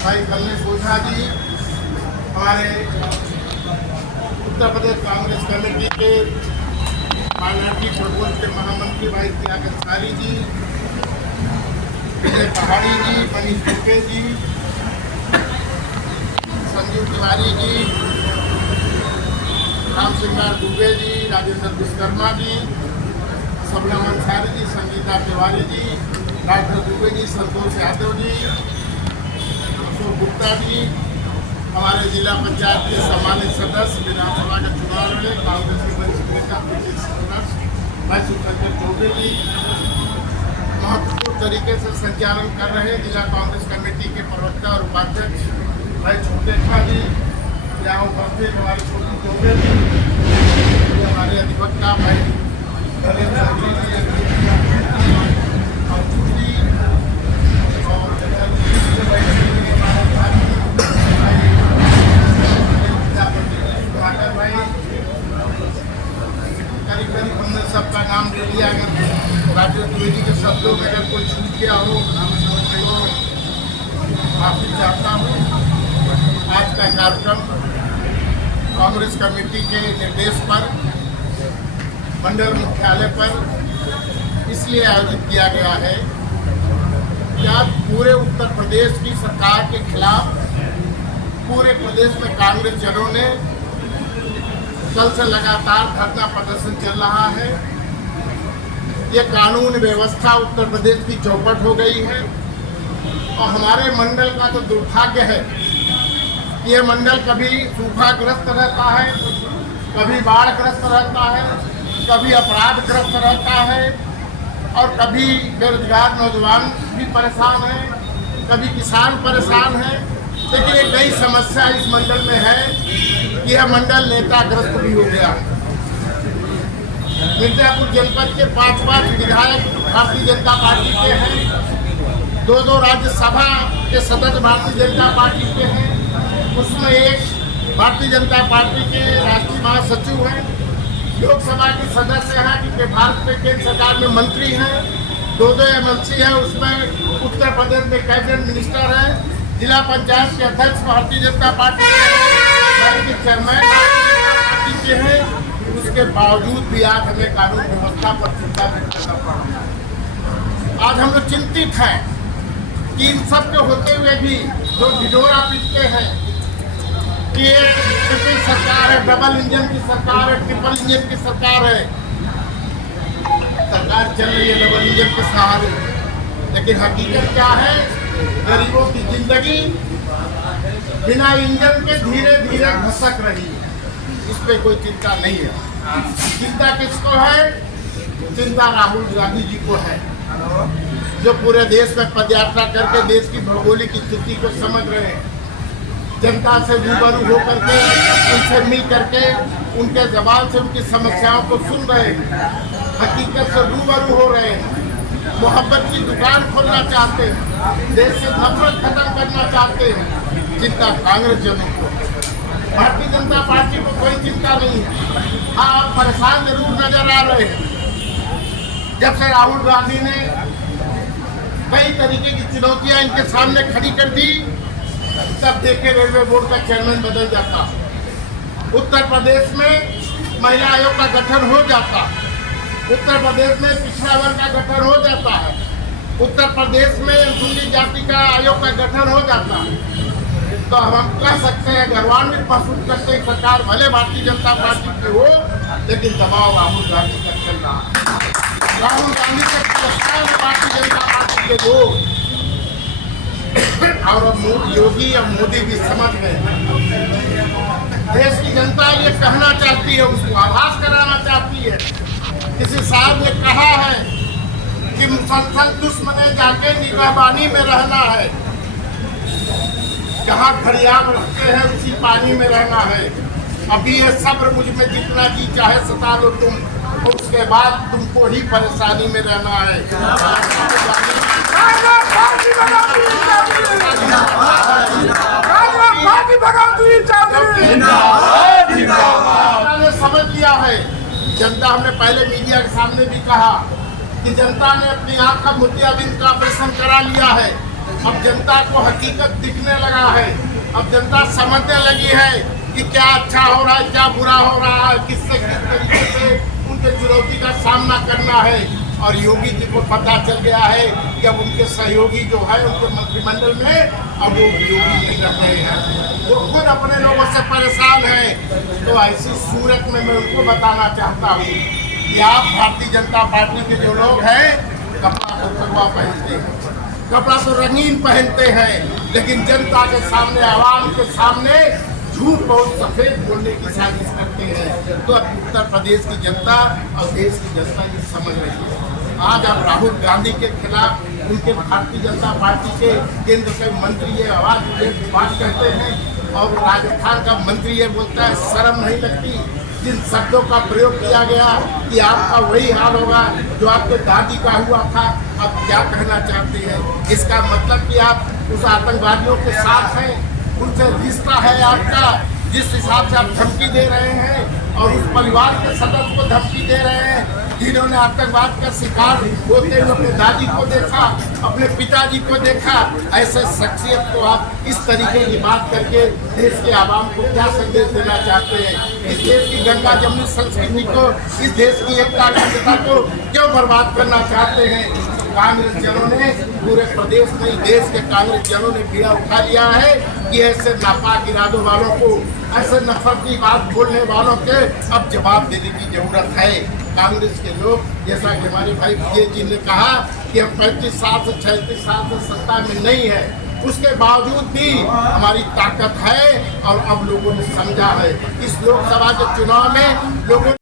भाई कमलेश ओझा जी, हमारे उत्तर प्रदेश कांग्रेस कमेटी के माइनॉरिटी प्रकोष्ठ के महामंत्री भाई त्याग अंसारी जी, विजय पहाड़ी जी, मनीष दुबे जी, संजीव तिवारी जी, राम सिंगार दुबे जी, राजेंद्र विश्वकर्मा जी, सबलम अंसारी जी, संगीता तिवारी जी, डॉक्टर दुबे जी, संतोष यादव जी, अशोक गुप्ता जी, हमारे जिला पंचायत के सम्मानित सदस्य, विधानसभा के चुनाव लड़े कांग्रेस के वरिष्ठ नेता सदस्य भाई सुखचंद्र चौबे जी, महत्वपूर्ण तरीके से संचालन कर रहे जिला कांग्रेस कमेटी के प्रवक्ता और उपाध्यक्ष भाई छोटे खा जी, यहाँ उपस्थित हमारे छोटू चौबे जी, हमारे अधिवक्ता भाई नरेंद्र जी, करीब हमने सबका नाम ले लिया। अगर राजेंद्र द्विवेदी के शब्दों में अगर कोई छूट गया हो तो माफी चाहता हूँ। आज का कार्यक्रम कांग्रेस कमेटी के निर्देश पर मंडल मुख्यालय पर इसलिए आयोजित किया गया है कि आज पूरे उत्तर प्रदेश की सरकार के खिलाफ पूरे प्रदेश में कांग्रेस जनों ने कल से लगातार धरना प्रदर्शन चल रहा है। ये कानून व्यवस्था उत्तर प्रदेश की चौपट हो गई है और हमारे मंडल का तो दुर्भाग्य है कि ये मंडल कभी सूखाग्रस्त रहता है, कभी बाढ़ग्रस्त रहता है, कभी अपराधग्रस्त रहता है और कभी बेरोजगार नौजवान भी परेशान है, कभी किसान परेशान है। लेकिन एक नई समस्या इस मंडल में है कि यह मंडल नेताग्रस्त भी हो गया। मिर्जापुर जनपद के 5 विधायक भारतीय जनता पार्टी के हैं, 2 राज्यसभा के सदस्य भारतीय जनता पार्टी के हैं, उसमें एक भारतीय जनता पार्टी के राष्ट्रीय महासचिव हैं, लोकसभा के सदस्य हैं क्योंकि भारत में केंद्र सरकार में मंत्री हैं, 2 MLC हैं, उसमें उत्तर प्रदेश में कैबिनेट मिनिस्टर है, जिला पंचायत के अध्यक्ष भारतीय जनता पार्टी के चेयरमैन पार्टी के हैं। उसके बावजूद भी आज हमें कानून व्यवस्था पर चिंता व्यक्त करना पड़ा। आज हम लोग चिंतित हैं कि इन सब के होते हुए भी जो ढिढोरा पीटते हैं कि ये ट्रिपल सरकार है, डबल इंजन की सरकार है, ट्रिपल इंजन की सरकार है, सरकार चल रही है डबल इंजन के सहारे, लेकिन हकीकत क्या है? गरीबों की जिंदगी बिना इंजन के धीरे धीरे घसक रही है। इस पे कोई चिंता नहीं है। चिंता किसको है? चिंता राहुल गांधी जी को है, जो पूरे देश में पदयात्रा करके देश की भौगोलिक स्थिति को समझ रहे हैं, जनता से रूबरू होकर के उनसे मिल करके उनके जबान से उनकी समस्याओं को सुन रहे हैं, हकीकत से रूबरू हो रहे हैं, मोहब्बत की दुकान खोलना चाहते हैं, देश से नफरत खत्म करना चाहते हैं। चिंता कांग्रेस जनों को, भारतीय जनता पार्टी को कोई चिंता नहीं है। हाँ, आप परेशान जरूर नजर आ रहे हैं। जब से राहुल गांधी ने कई तरीके की चुनौतियां इनके सामने खड़ी कर दी, तब देखे रेलवे बोर्ड का चेयरमैन बदल जाता, उत्तर प्रदेश में महिला आयोग का गठन हो जाता, उत्तर प्रदेश में पिछड़ा वर्ग का गठन हो जाता है, उत्तर प्रदेश में अनुसूचित जाति का आयोग का गठन हो जाता है। तो हम कह सकते हैं, गौरवान्वित महसूस करते हैं, सरकार भले भारतीय जनता पार्टी की हो, लेकिन दबाव राहुल गांधी का चल रहा है। राहुल गांधी के पुरस्कार भारतीय जनता पार्टी के लोग और अब योगी और मोदी भी समझ गए। देश की जनता ये कहना चाहती है, उसको आभास कराना चाहती है। किसी साहब ने कहा है कि मुसलसल दुश्मने जाके निगहबानी में रहना है, जहाँ घड़ियाल रखते हैं उसी पानी में रहना है। अभी ये सब्र मुझ में जितना जी चाहे सता लो तुम, उसके बाद तुमको ही परेशानी में रहना है। समझ लिया है जनता। हमने पहले मीडिया के सामने भी कहा कि जनता ने अपनी आंख का मोतियाबिंद का ऑपरेशन करा लिया है। अब जनता को हकीकत दिखने लगा है। अब जनता समझने लगी है कि क्या अच्छा हो रहा है, क्या बुरा हो रहा है, किससे किस तरीके से उनके चुनौती का सामना करना है। और योगी जी को पता चल गया है कि अब उनके सहयोगी जो है उनके मंत्रिमंडल में अब वो योगी नहीं रह रहे हैं, वो खुद अपने लोगों से परेशान हैं। तो ऐसी सूरत में मैं उनको बताना चाहता हूँ कि आप भारतीय जनता पार्टी के जो लोग हैं कपड़ा तो भगवा पहनते हैं, कपड़ा तो रंगीन पहनते हैं, लेकिन जनता के सामने, आवाम के सामने झूठ बहुत सफेद बोलने की साजिश करते हैं। तो अब उत्तर प्रदेश की जनता और देश की जनता ये समझ रही है। आज आप राहुल गांधी के खिलाफ उनके भारतीय जनता पार्टी के केंद्र के मंत्री ये आवाज बात कहते हैं, और राजस्थान का मंत्री ये बोलता है शर्म नहीं लगती। जिन शब्दों का प्रयोग किया गया कि आपका वही हाल होगा जो आपके दादी का हुआ था, अब क्या कहना चाहते हैं? इसका मतलब कि आप उस आतंकवादियों के साथ हैं, उनसे रिश्ता है आपका, जिस हिसाब से आप धमकी दे रहे हैं, और उस परिवार के सदस्य को धमकी दे रहे हैं जिन्होंने आतंकवाद का शिकार होते हुए अपने दादी को देखा, अपने पिताजी को देखा। ऐसे शख्सियत को आप इस तरीके की बात करके देश के आवाम को क्या संदेश देना चाहते हैं? इस देश की गंगा जमुनी संस्कृति को, इस देश की एकता अखंडता को क्यों बर्बाद करना चाहते हैं? कांग्रेस जनों ने पूरे प्रदेश में, देश के कांग्रेस जनों ने बीड़ा उठा लिया है कि ऐसे नापाक इरादों वालों को, ऐसे नफरत की बात बोलने वालों के अब जवाब देने की जरूरत है। कांग्रेस के लोग, जैसा कि हमारे भाई विजय जी ने कहा कि हम 35 साल से 36 साल से सत्ता में नहीं है, उसके बावजूद भी हमारी ताकत है, और अब लोगों ने समझा है। इस लोकसभा के चुनाव में लोगों